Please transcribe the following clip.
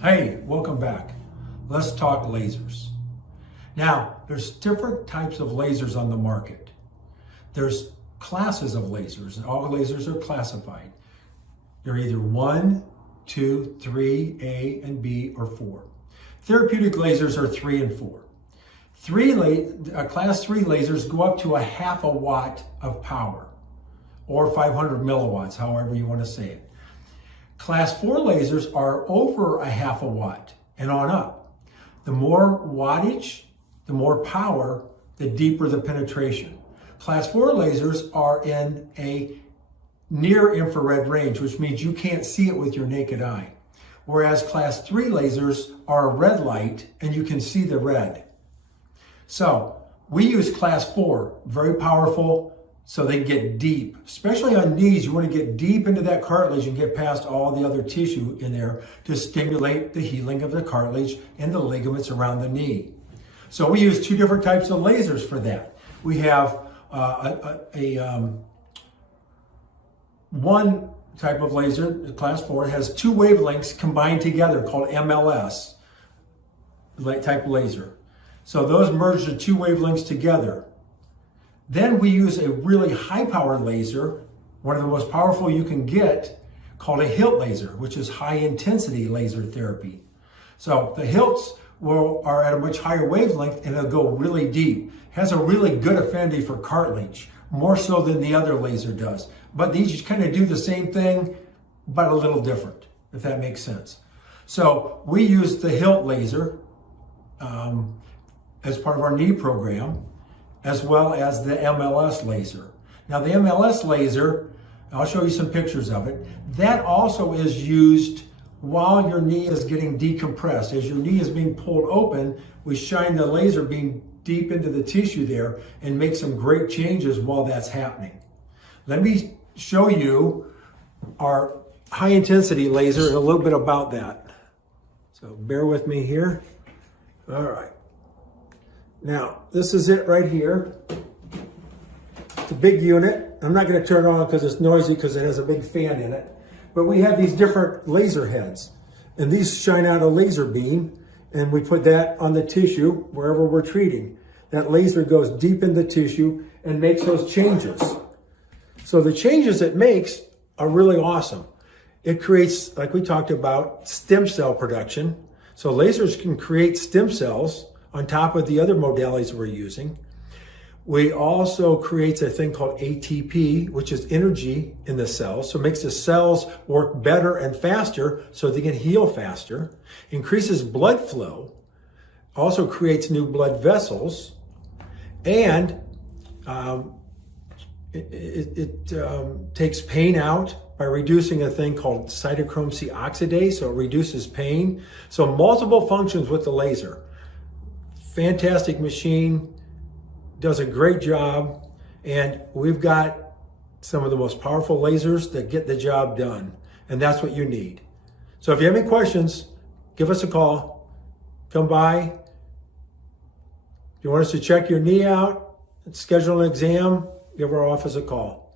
Hey, welcome back. Let's talk lasers. Now, there's different types of lasers on the market. There's classes of lasers, and all lasers are classified. They're either 1, 2, 3, A, and B, or 4. Therapeutic lasers are 3 and 4. Class 3 lasers go up to a half a watt of power, or 500 milliwatts, however you want to say it. Class 4 lasers are over a half a watt and on up. The more wattage, the more power, the deeper the penetration. Class 4 lasers are in a near infrared range, which means you can't see it with your naked eye. Whereas Class 3 lasers are a red light and you can see the red. So we use Class 4, very powerful, so they get deep. Especially on knees, you want to get deep into that cartilage and get past all the other tissue in there to stimulate the healing of the cartilage and the ligaments around the knee. So we use two different types of lasers for that. We have one type of laser, Class 4, has two wavelengths combined together called MLS type laser. So those merge the two wavelengths together. Then we use a really high power laser, one of the most powerful you can get, called a HILT laser, which is high intensity laser therapy. So the HILTs are at a much higher wavelength and they'll go really deep. Has a really good affinity for cartilage, more so than the other laser does. But these kind of do the same thing, but a little different, if that makes sense. So we use the HILT laser as part of our knee program, as well as the MLS laser. Now the MLS laser, I'll show you some pictures of it, that also is used while your knee is getting decompressed. As your knee is being pulled open, we shine the laser beam deep into the tissue there and make some great changes while that's happening. Let me show you our high intensity laser and a little bit about that. So bear with me here. All right. Now, this is it right here. It's a big unit. I'm not going to turn it on because it's noisy because it has a big fan in it. But we have these different laser heads. And these shine out a laser beam. And we put that on the tissue wherever we're treating. That laser goes deep in the tissue and makes those changes. So the changes it makes are really awesome. It creates, like we talked about, stem cell production. So lasers can create stem cells on top of the other modalities we're using. We also creates a thing called ATP, which is energy in the cells. So it makes the cells work better and faster so they can heal faster. Increases blood flow. Also creates new blood vessels. And it takes pain out by reducing a thing called cytochrome C oxidase. So it reduces pain. So multiple functions with the laser. Fantastic machine, does a great job, and we've got some of the most powerful lasers that get the job done, and that's what you need. So if you have any questions, give us a call, come by. If you want us to check your knee out, schedule an exam, give our office a call.